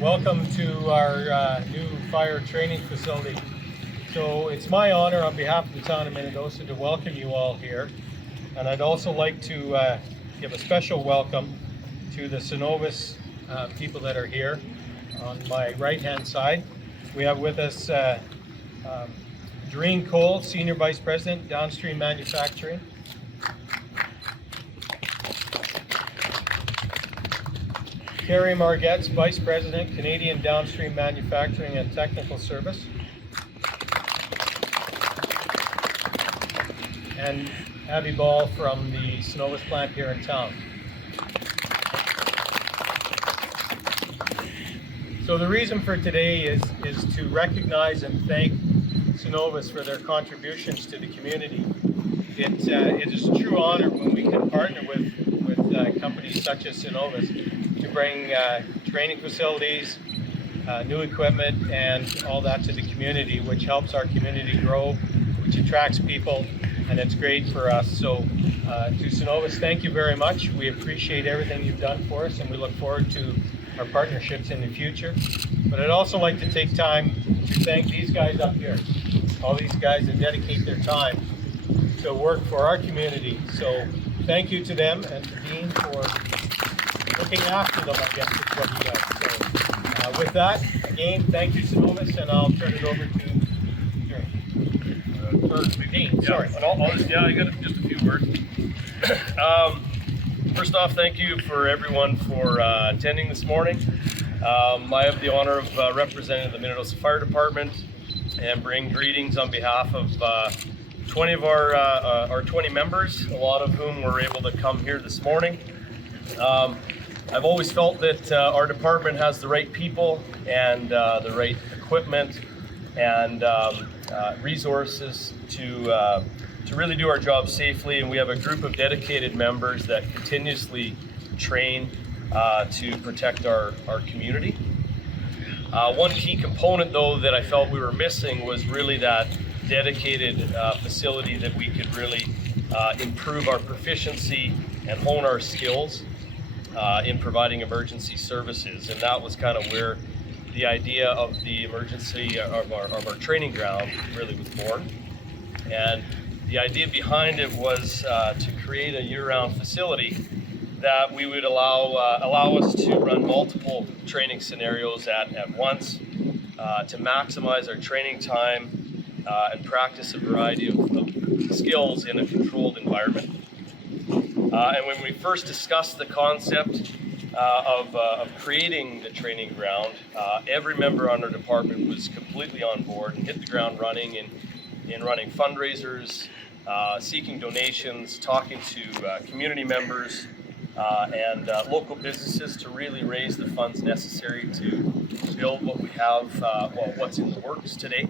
Welcome to our new fire training facility. So it's my honor on behalf of the town of Minnedosa to welcome you all here. And I'd also like to give a special welcome to the Cenovus people that are here. On my right-hand side, we have with us Doreen Cole, Senior Vice President, Downstream Manufacturing. Carrie Margetts, Vice President, Canadian Downstream Manufacturing and Technical Service. And Abby Ball from the Cenovus plant here in town. So the reason for today is to recognize and thank Cenovus for their contributions to the community. It is a true honor when we can partner with companies such as Cenovus to bring training facilities, new equipment, and all that to the community, which helps our community grow, which attracts people, and it's great for us. So to Cenovus, thank you very much. We appreciate everything you've done for us, and we look forward to our partnerships in the future. But I'd also like to take time to thank these guys up here, all these guys that dedicate their time to work for our community. So thank you to them, and to Dean for looking after them, I guess is what he does. So with that, again, thank you, Cenovus, and I'll turn it over to Dean. Sorry. I got just a few words. First off, thank you for everyone for attending this morning. I have the honor of representing the Minnedosa Fire Department and bring greetings on behalf of 20 of our 20 members, a lot of whom were able to come here this morning. I've always felt that our department has the right people and the right equipment and resources to really do our job safely, and we have a group of dedicated members that continuously train to protect our community. One key component, though, that I felt we were missing was really that dedicated facility that we could really improve our proficiency and hone our skills in providing emergency services, and that was kind of where the idea of the emergency of our training ground really was born. And the idea behind it was to create a year-round facility that we would allow us to run multiple training scenarios at once, to maximize our training time and practice a variety of skills in a controlled environment. And when we first discussed the concept of creating the training ground, every member on our department was completely on board and hit the ground running in running fundraisers, seeking donations, talking to community members and local businesses to really raise the funds necessary to build what we have, what's in the works today.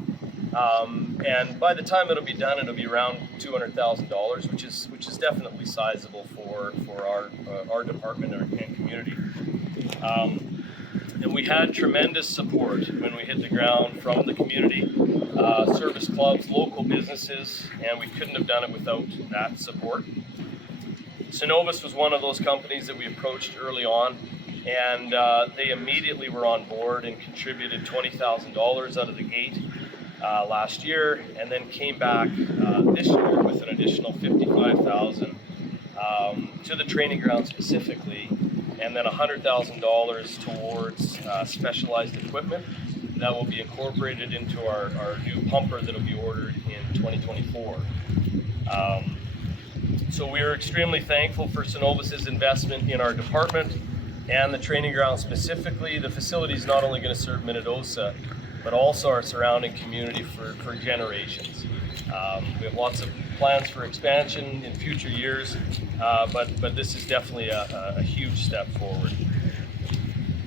And by the time it'll be done, it'll be around $200,000, which is definitely sizable for our department and community. And we had tremendous support when we hit the ground from the community, service clubs, local businesses, and we couldn't have done it without that support. Cenovus was one of those companies that we approached early on, and they immediately were on board and contributed $20,000 out of the gate last year, and then came back this year with an additional $55,000 to the training ground specifically, and then $100,000 towards specialized equipment that will be incorporated into our new pumper that will be ordered in 2024. So we are extremely thankful for Cenovus's investment in our department and the training ground specifically. The facility is not only going to serve Minnedosa, but also our surrounding community for generations. We have lots of plans for expansion in future years, but this is definitely a huge step forward.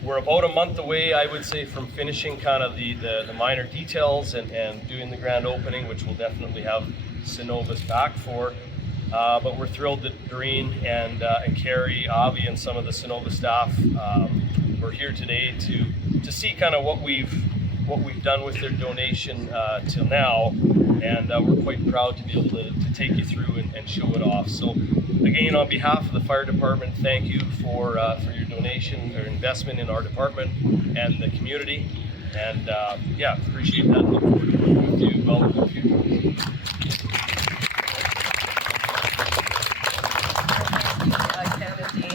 We're about a month away, I would say, from finishing kind of the minor details and doing the grand opening, which we'll definitely have Cenovus back for. But we're thrilled that Doreen and Carrie, Avi, and some of the Cenovus staff were here today to see kind of what we've done with their donation till now, and we're quite proud to be able to take you through and show it off. So again, on behalf of the fire department, thank you for your donation or investment in our department and the community, and yeah, appreciate that. Look forward to working with you well in the future.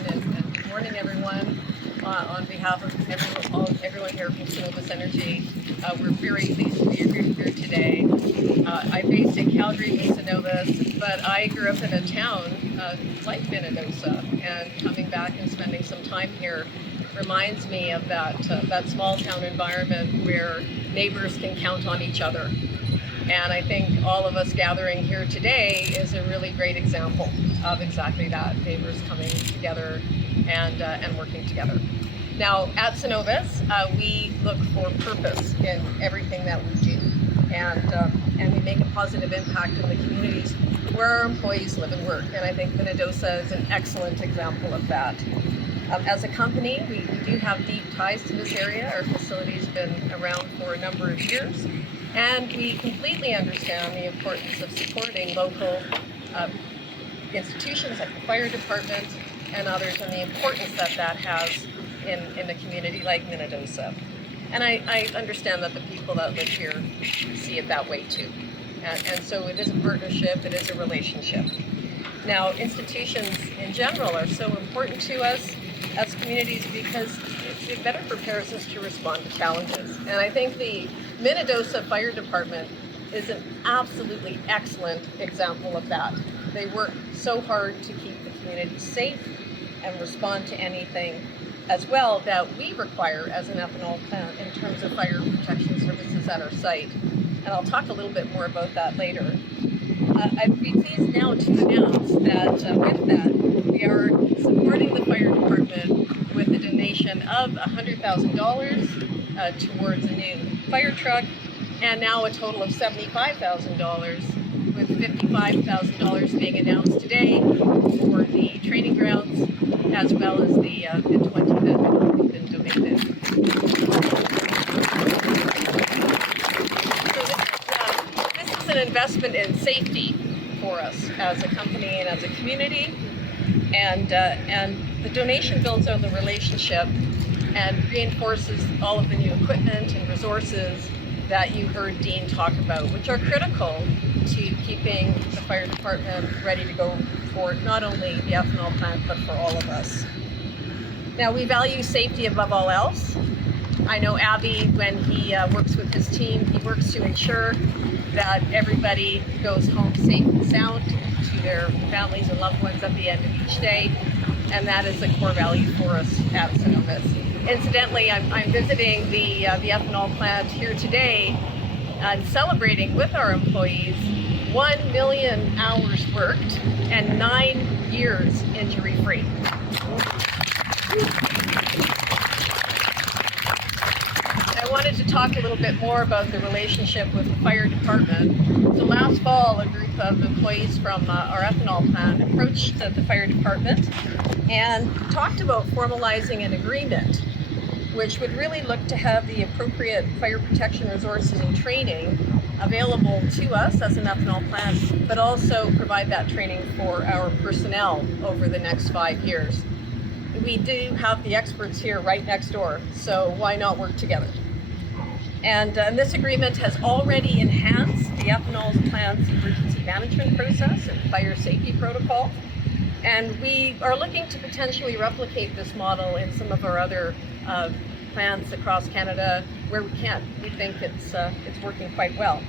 And good morning, everyone. On behalf of everyone here from Synovus Energy, we're very pleased to be here today. I'm based in Calgary with Synovus, but I grew up in a town like Minnedosa, and coming back and spending some time here reminds me of that small town environment where neighbors can count on each other. And I think all of us gathering here today is a really great example of exactly that, neighbors coming together and working together. Now, at Synovus, we look for purpose in everything that we do, and we make a positive impact in the communities where our employees live and work. And I think Minnedosa is an excellent example of that. As a company, we do have deep ties to this area. Our facility's been around for a number of years, and we completely understand the importance of supporting local institutions like the fire department and others, and the importance that has in a community like Minnedosa. And I understand that the people that live here see it that way too. And so it is a partnership, it is a relationship. Now, institutions in general are so important to us as communities because it better prepares us to respond to challenges. And I think the Minnedosa Fire Department is an absolutely excellent example of that. They work so hard to keep the community safe and respond to anything as well that we require as an ethanol plant in terms of fire protection services at our site. And I'll talk a little bit more about that later. I'd be pleased now to announce that with that, we are supporting the fire department with a donation of $100,000 towards a new fire truck, and now a total of $75,000, with $55,000 being announced today for the training grounds, as well as the 20 that have been donated. So this is an investment in safety for us as a company and as a community, and the donation builds on the relationship and reinforces all of the new equipment and resources that you heard Dean talk about, which are critical to keeping the fire department ready to go for not only the ethanol plant, but for all of us. Now, we value safety above all else. I know Abby, when he works with his team, he works to ensure that everybody goes home safe and sound to their families and loved ones at the end of each day, and that is a core value for us at Synovus. Incidentally, I'm visiting the ethanol plant here today and celebrating with our employees 1 million hours worked and 9 years injury-free. I wanted to talk a little bit more about the relationship with the fire department. So last fall, a group of employees from our ethanol plant approached the fire department and talked about formalizing an agreement which would really look to have the appropriate fire protection resources and training available to us as an ethanol plant, but also provide that training for our personnel over the next 5 years. We do have the experts here right next door, so why not work together? And this agreement has already enhanced the ethanol plant's emergency management process and fire safety protocol. And we are looking to potentially replicate this model in some of our other plants across Canada where we can. We think it's working quite well.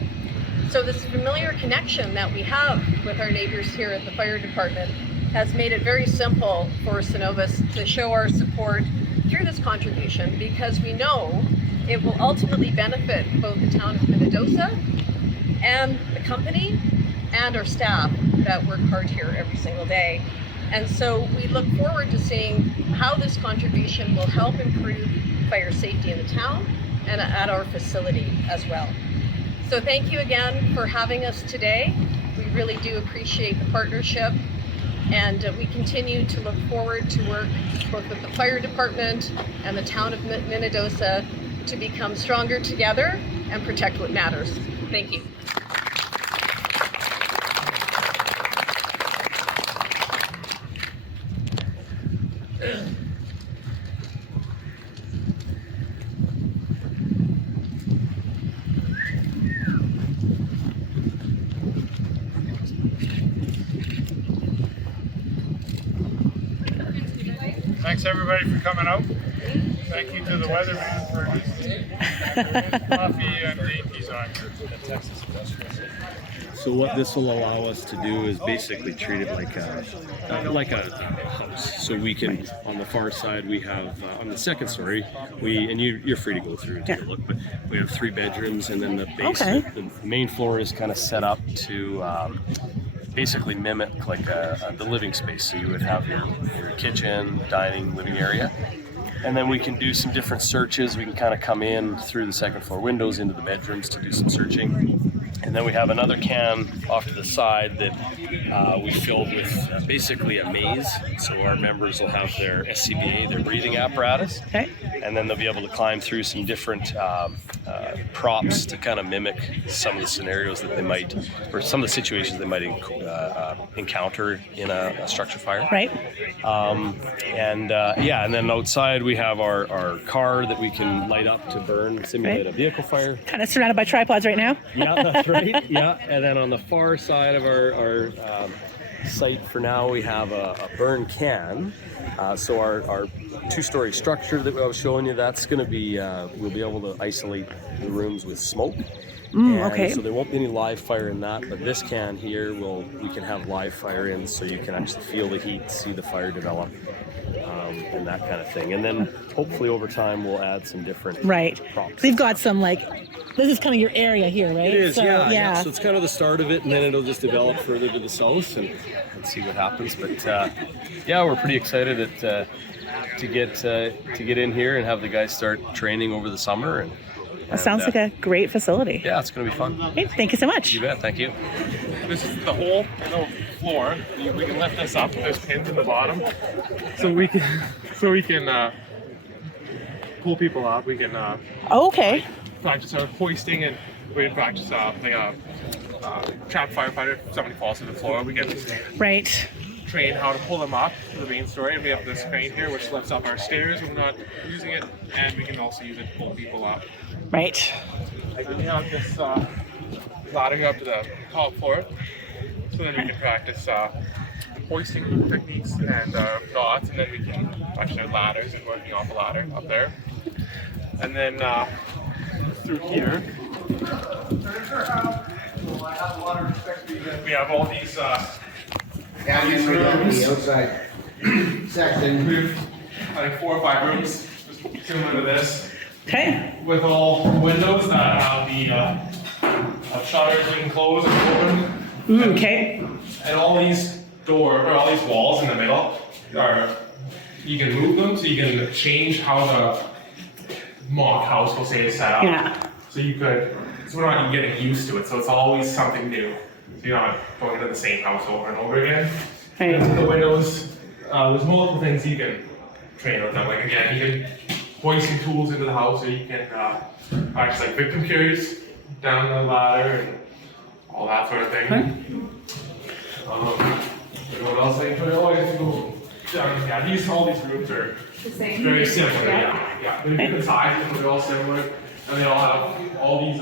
So this familiar connection that we have with our neighbors here at the fire department has made it very simple for Synovus to show our support through this contribution, because we know it will ultimately benefit both the town of Minnedosa and the company and our staff that work hard here every single day. And so we look forward to seeing how this contribution will help improve fire safety in the town and at our facility as well. So thank you again for having us today. We really do appreciate the partnership, and we continue to look forward to work both with the fire department and the town of Minnedosa to become stronger together and protect what matters. Thank you. Thanks everybody for coming out. Thank you to the weatherman for his coffee and dainties on here. So what this will allow us to do is basically treat it like a house. So we can, on the far side, we have on the second story, you're free to go through and take a look, but we have 3 bedrooms, and then the basement, the main floor is kind of set up to basically mimic like the living space. So you would have your kitchen, dining, living area. And then we can do some different searches. We can kind of come in through the second floor windows into the bedrooms to do some searching. And then we have another can off to the side that we filled with basically a maze. So our members will have their SCBA, their breathing apparatus. Okay. And then they'll be able to climb through some different props to kind of mimic some of the scenarios that they might, or some of the situations they might encounter in a structure fire. Right. And then outside we have our car that we can light up to burn, simulate a vehicle fire. Kind of surrounded by tripods right now. Yeah, that's right. Yeah, and then on the far side of our site for now, we have a burn can. So our 2-story structure that I was showing you, that's going to be, we'll be able to isolate the rooms with smoke. Okay. So there won't be any live fire in that, but this can here, we can have live fire in, so you can actually feel the heat, see the fire develop, and that kind of thing. And then hopefully over time we'll add some different props. They've got some this is kind of your area here, right? It is, so, yeah. So it's kind of the start of it, and then it'll just develop further to the south and see what happens. But we're pretty excited to get in here and have the guys start training over the summer. And that sounds like a great facility. Yeah, it's going to be fun. Okay, thank you so much. You bet. Thank you. This is the hole in the floor. We can lift this up. There's pins in the bottom, so we can pull people up. We can okay. Practice our hoisting, and we can practice like a trapped firefighter. If somebody falls to the floor, we can train how to pull them up to the main story. And we have this crane here which lifts up our stairs when we're not using it, and we can also use it to pull people up. Right. And we have this ladder up to the top floor, so then we can practice hoisting techniques and knots, and then we can actually have ladders and working off a ladder up there. And then through here, we have all these rooms. Outside section. We have like 4 or 5 rooms, just similar to this. Okay. With all windows that have the shutters we can close and open. Okay. And all these walls in the middle you can move them, so you can change how the mock house, we'll say, is set up. Yeah. So we're not getting used to it, so it's always something new. So you're not going into the same house over and over again. Right. And the windows, there's multiple things you can train with them. Like again, you can hoist some tools into the house, or you can practice like victim carries down the ladder and all that sort of thing. What else I can put? Oh, I have to go down. Yeah, all these rooms are very similar. Yeah. They're different sizes, but they're all similar, and they all have all these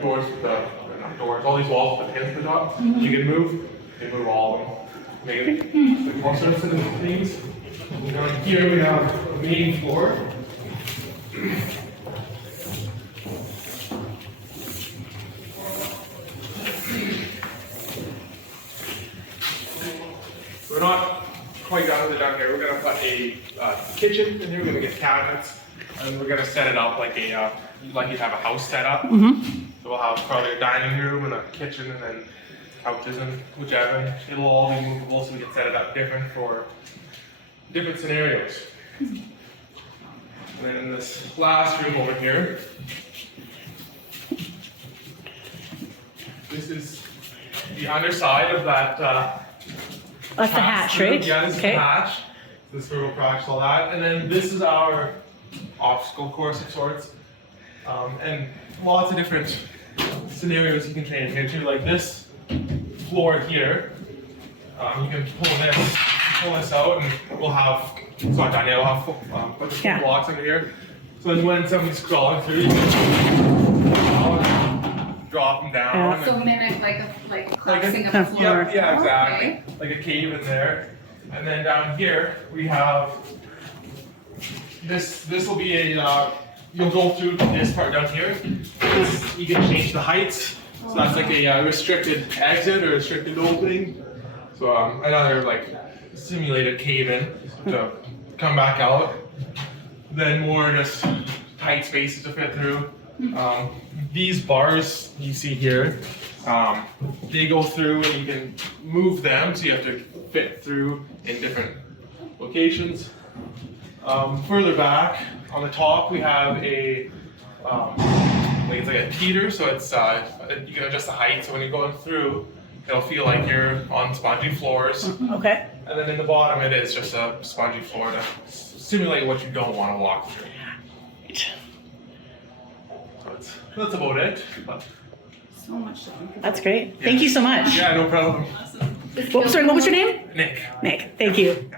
doors with not doors, all these walls with the pins at the top. You can move all of them. Make it the closer to the things. And down here we have the main floor. We're not quite done with it down here. We're going to put a kitchen in here. We're going to get cabinets, and we're going to set it up like you'd have a house set up. So we'll have probably a dining room and a kitchen, and then couches and whichever. It'll all be movable, so we can set it up different for different scenarios. And then in this last room over here, this is the underside of that. That's the hatch, right? Yeah, this is the hatch. This is where we'll practice all that. And then this is our obstacle course of sorts. And lots of different scenarios you can train into, like this floor here. You can pull this out, and we'll have, it's not done yet, we'll have a bunch of blocks under here. So then when somebody's crawling through, you can drop them down. So mimic like collapsing of the floor. Yeah, exactly. Okay. Like a cave in there. And then down here we have this will be a you'll go through this part down here. You can change the heights. So that's like a restricted exit or restricted opening. So another like simulated cave-in to come back out. Then more just tight spaces to fit through. These bars you see here, they go through and you can move them, so you have to fit through in different locations. Further back on the top we have a it's like a heater, so it's you can adjust the height. So when you're going through, it'll feel like you're on spongy floors. Okay. And then in the bottom, it is just a spongy floor to simulate what you don't want to walk through. So that's about it. But, So much to think about. That's great. Thank you so much. yeah, no problem. Sorry, what was your name? Nick. Nick. Thank you.